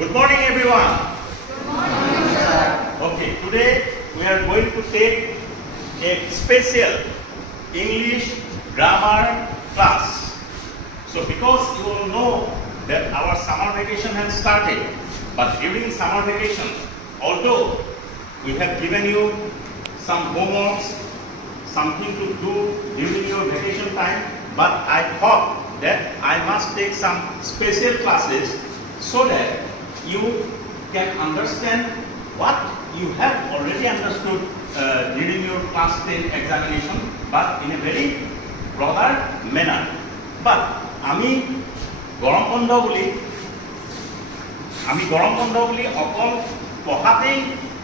Good morning, everyone. Good morning, sir. Okay, today we are going to take a special English grammar class. So, because you all know that our summer vacation has started, but during summer vacation, although we have given you some homeworks, something to do during your vacation time, but I thought that I must take some special classes so that you can understand what you have already understood during your class 10 examination, but in a very broader manner. But আমি গরম বন্ধ বুলি অকল পঢ়াতেই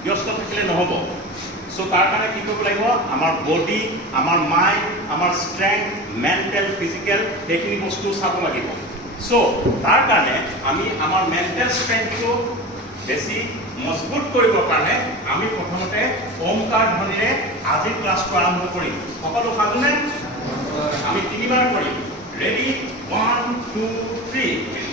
ব্যস্ত থাকিলে নহব। So তাৰ কাৰণে কি কৰিব লাগিব, আমাৰ বডি, আমাৰ মাইণ্ড, আমাৰ ষ্ট্ৰেংথ, মেণ্টেল, ফিজিকেল এইখিনি বস্তু চাব লাগিব। সো তাৰ কাৰণে আমি আমাৰ মেণ্টেল ষ্ট্ৰেংথটো বেছি মজবুত কৰিবৰ কাৰণে আমি প্ৰথমতে ওমকাৰ ধ্বনিৰে আজিৰ ক্লাছটো আৰম্ভ কৰিম। সকলো সাজুনে? আমি তিনিবাৰ কৰিম। ৰেডি? 1 2 3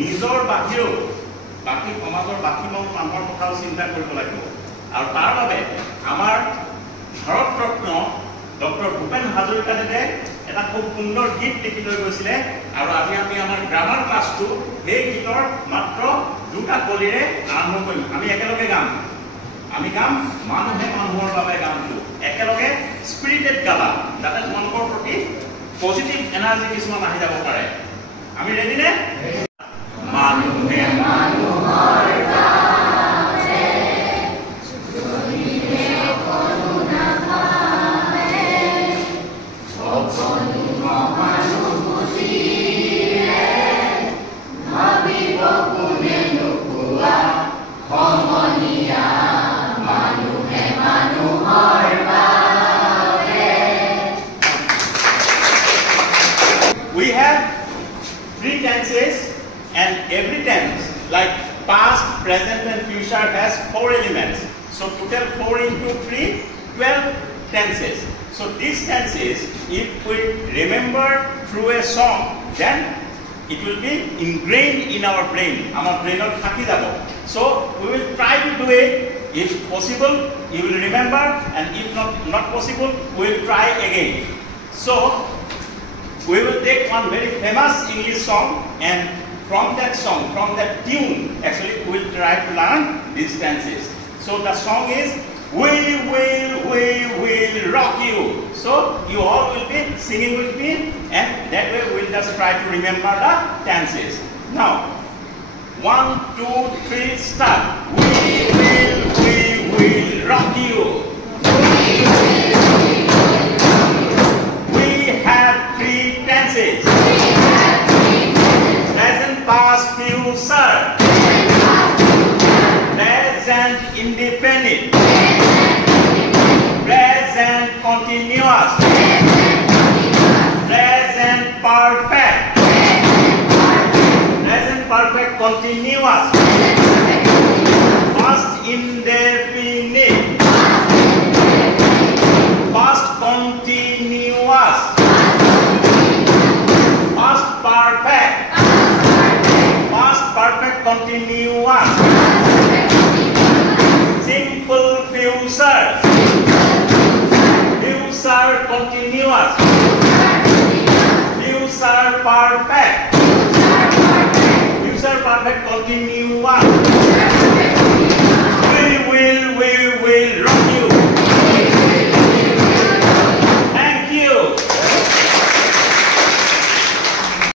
নিজৰ বাহিৰেও বাকি সমাজৰ বাকি মানুহৰ কথাও চিন্তা কৰিব লাগিব। আৰু তাৰ বাবে আমাৰ ভাৰতৰত্ন ডক্টৰ ভূপেন হাজৰিকাদেৱে এটা খুব সুন্দৰ গীত লিখি লৈ গৈছিলে, আৰু আজি আমি আমাৰ গ্ৰামাৰ ক্লাছটো সেই গীতৰ মাত্ৰ দুটা কলিৰে আৰম্ভ কৰিম। আমি একেলগে গাম। আমি গাম মানুহে মানুহৰ বাবে গানটো একেলগে স্পিৰিটেড গাবা, যাতে তোমালোকৰ প্ৰতি পজিটিভ এনাৰ্জি কিছুমান আহি যাব পাৰে। আমি ৰেডি নে? মানুহে মানুহৰ বাবে জনিলে কৰুণা ভাবে, সকলো মহানুভূতিৰে ভাবিব কোনে নোকোৱা সমনীয়া মানুহে মানুহৰ বাবে। We have 3 tenses, and every tense, like past, present and future, has 4 elements. So total 4 into 3, 12 tenses. So these tenses, if we remember through a song, then it will be ingrained in our brain. Our brain will thaki jabo. So we will try to do it. If possible, you will remember, and if not possible, we will try again. So we will take one very famous English song, and from that song, from that tune, actually we will try to learn these tenses. So the song is We Will Rock You. So you all will be singing with me, and that way we will just try to remember the tenses. Now 1 2 3 start. We will rock you. We have 3 tenses. Present, past, future. Present indefinite. Present continuous. Present perfect. Present perfect continuous. Past indefinite, past continuous, past perfect, past perfect continuous, simple future, future continuous.